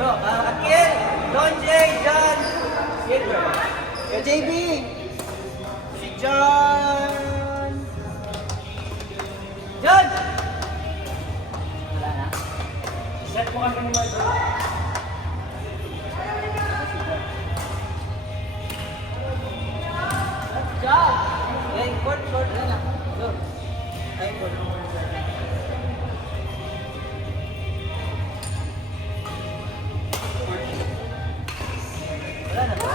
Akil! Don J! John! Silver! Yo, JB! Si John! John! Wala na? Set mo kami ni Marjo. John! Ay, court. Wala na. Go. Ay, court. Wala na ba?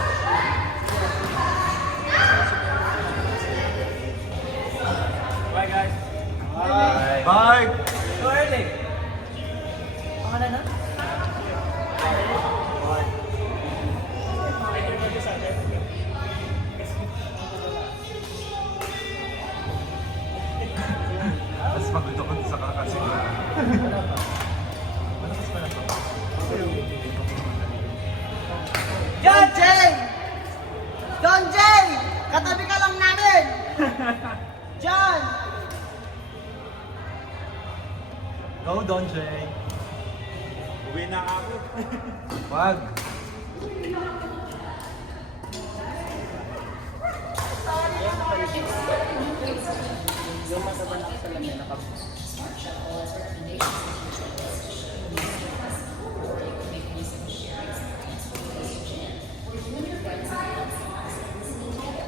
Bye guys. Bye! So early. Pangalan na? Mas maganda ko sa karakas siguro. Malakas pa na to. John J! Don J! Katabi ka lang namin! John! Go, Don J. Uwi na ako. Wag. Yung mataba na sa lamin,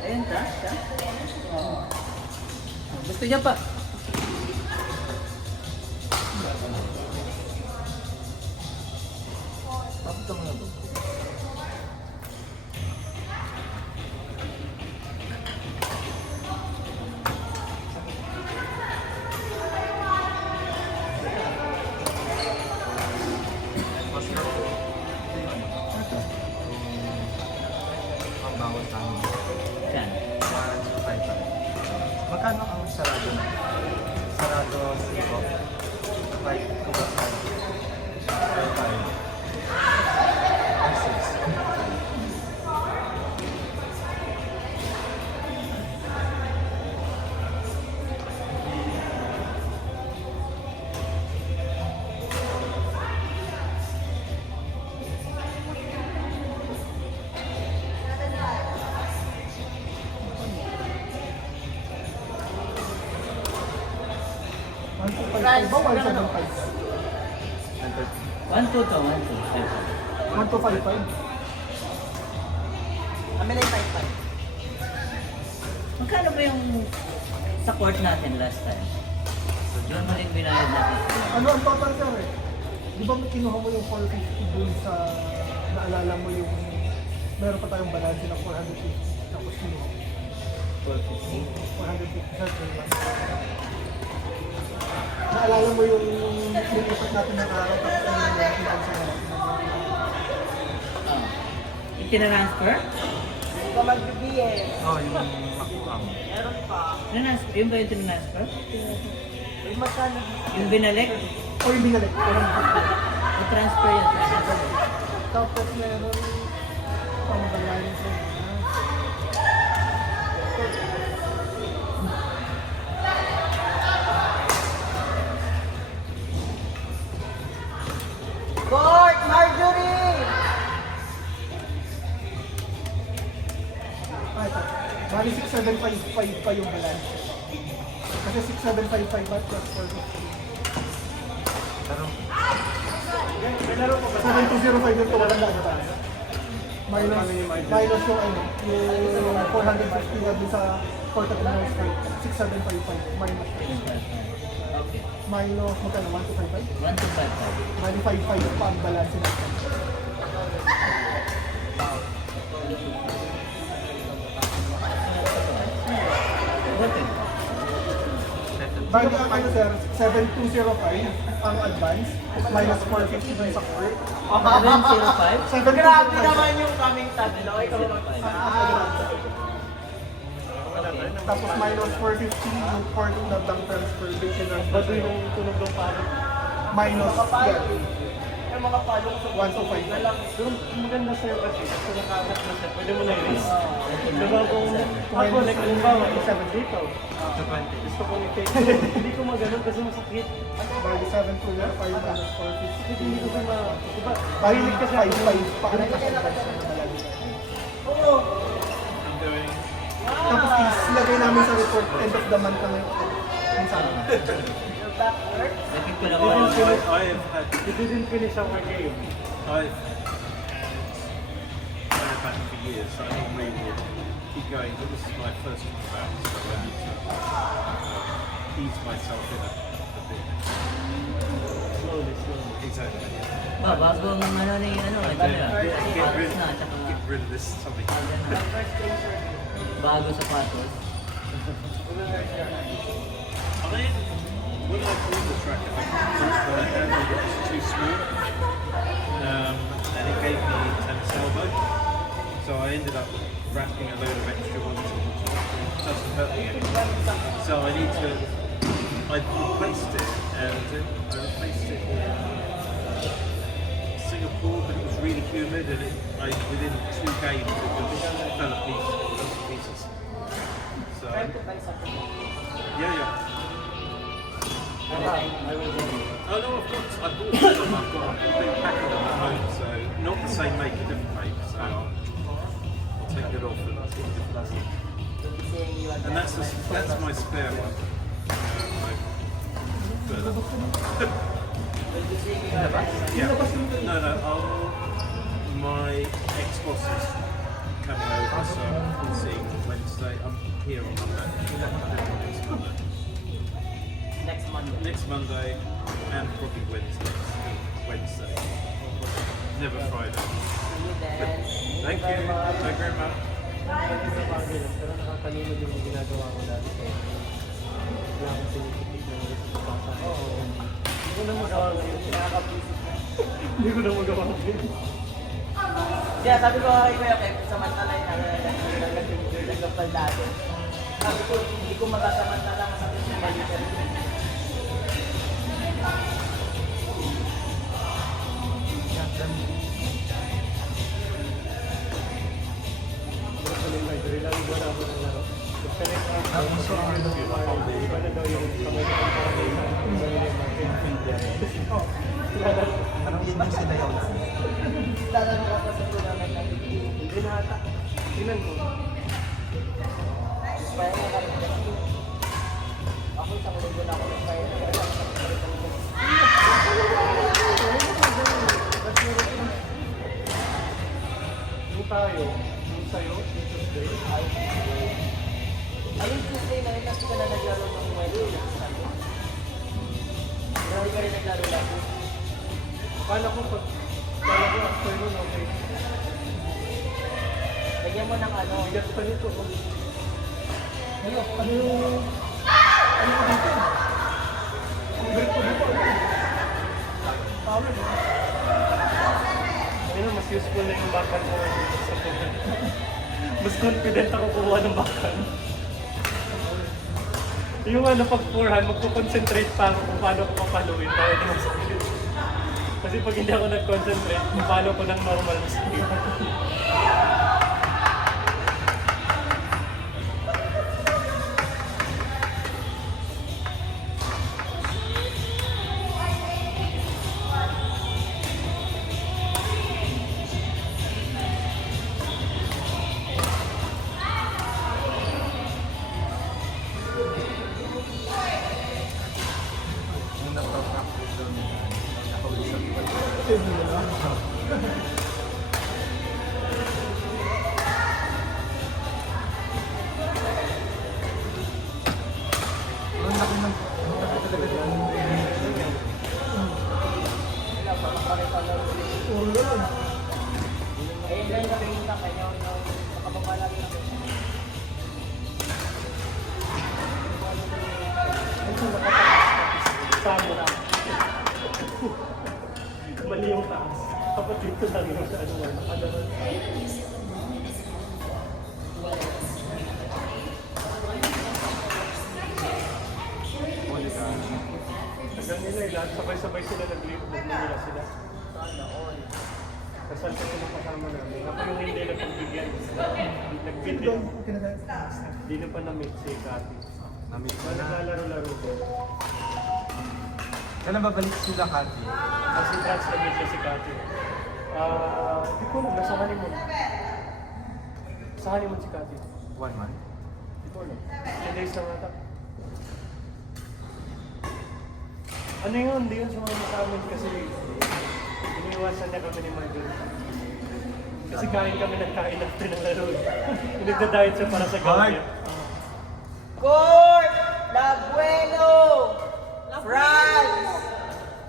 Ayun ka? Siya? Oo. Gusto niya pa. Tapos ka mga doon. Mas na po. Ang bawal sa amin. Yan. Magkano ang sarado na? Sarado 5. 5 to 5. 1, 2 to 1, 2. 1 to 5. Kami na yung 5-5. Magkano ba yung sa court natin last time? Yun mo rin binayad natin. Ano ang total sir eh? Di ba kinuha mo yung 450 dun sa naalala mo yung meron pa tayong balance ng 450 tapos kinuha mo 450. 450 sir diba? Naalala mo yung nilipat natin ng araw tapos ano yung natin sa Oh. Itinransfer? Ikaw mag-BBS. Oh, yung makuha mo. Meron pa. Transfer? Yun ba yung tinransfer? Yung magkano? Yung binalik? o yung binalik 450 I-transfer yun. tapos meron pang balance Court! Marjorie! ah ito bali 6755 pa yung balance kasi 6755 baht plus 450 Pero, 7205 yung tuwalan na ba? Minus yung ano, yung 450 na dun sa Port of Minus 6755 minus Okay. minus magkano 1255? 1 to 5. Mali 55 pa ang balance natin. Okay. Bali ang ano sir, 7205 ang advance minus 450 dun sa court. 705? 725 yung kaming tatlo. Ikaw tapos minus 450 yung court na bank transfer dun sa Ba't yung tunog ng palo? minus yan. Yung mga palo ko sa 125. Pero maganda sa'yo kasi kung nakakat na siya, pwede mo na i-raise. Diba kung ako, like, halimbawa, isa dito. Sa 20. Gusto ko i-take. Hindi ko maganon kasi masakit. Bali 7 to 5 minus 450. Kasi hindi ko siya ma... Diba, Bali mahilig kasi 5 paano kasi balance? I'm doing... Tapos isilagay namin sa report end of the month na ngayon. Minsan. Bakit ko na You ba? didn't finish, I have had, you didn't finish our game. I've had back for years, so I normally will keep going, but this is my first one back, so I need to ease myself in a bit. Slowly. Exactly. Ba, bagong ano na yung ano, sapatos na, tsaka Get rid of this something. bago sapatos. I mean, when I bought the track, I think the handle was too small, and it gave me tennis elbow. So I ended up wrapping a load of extra ones on the top. It doesn't hurt me anymore. So I need to. I replaced it, and I replaced it in Singapore, but it was really humid, and within 2 games it just fell to pieces. So yeah. Oh no, I bought them. I've got a big packet of them at home, so not the same make, a different make. So I'll take it off and see the plastic. And that's my spare one. Yeah. No. My ex-boss is coming over, so we'll see Wednesday. I'm here on Monday. Next Monday and probably Wednesday. Never Friday. Thank you. Thank you very much. Pero nakakalino din yung ginagawa ko dati. Wala akong tinitikik ng gusto ko sa akin. Hindi ko na magawa ngayon. Hindi ko na magawa ngayon. Kaya sabi ko kay Kuya Kev, samantala yung nag-local dati. Sabi ko, hindi ko magasamantala sabi ko mali ka rin. Anong yun yung sila yun? Lalaro ka pa sa tournament ng Hindi na ata. Tingnan mo. Kaya nga kami kasi ako isang linggo na ako ng kaya Yung tayo, yung sa'yo, yung Tuesday. ayun Tuesday na yun kasi ka na naglaro ng Wednesday. Hindi ka rin naglaro lagi. Kala ko after nun, okay. Lagyan mo ng ano. Bigat pa nito. Ano yung... Ano ko dito? Ang grip ko dito. Power. Ayun, mas useful na yung bakal ko sa pagkakas. Mas confident ako kuha ng bakal. Yung ano, pag forehand, magpo-concentrate pa ako kung paano ko papaluin para di masakit. Kasi pag hindi ako nag-concentrate, paano ko ng normal masakit. Ang laki ng... Puro lang. Ayun lang yung gawin lang kanya yung makababa lang yung Samo na. Mali yung taas. Kapag dito lang yung sa ano, nakalaman. Hanggang nila lahat sabay-sabay sila nag-nila sila. Kasal ko sila kasama namin. Ako yung hindi na pagbigyan. Dikit doon din. kinagaya. Hindi na pa na-meet si Cathy. Na-meet ko So, na. naglalaro-laro ko. Kailan babalik sila, Cathy? Kasi trans-commit siya si Cathy. Hindi ko alam, nasa honeymoon. Sa honeymoon si Cathy. 1 month? Hindi ko alam. 10 days lang ata. Ano yun? Hindi yun sumama sa amin kasi iniiwasan niya kami ni Marjorie. Kasi kain kami ng kain after ng laro. Nagda-diet siya para sa gout. Court! Labueno! Franz!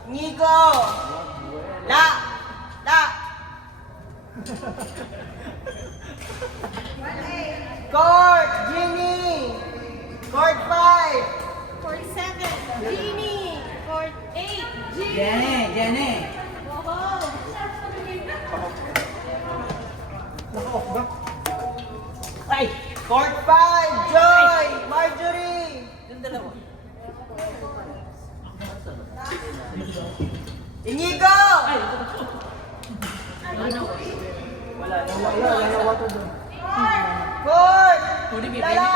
Nico! La! La! Court! Jimmy! Court 5! Court 7, Jeannie. Court 8, Jeannie. Jenny! Wow. Naka-off ba? Ay! Court 5! Joy! Marjorie! Yung dalawa. Inigo! Wala na. Wala na water doon. Court! Pwede may Lala!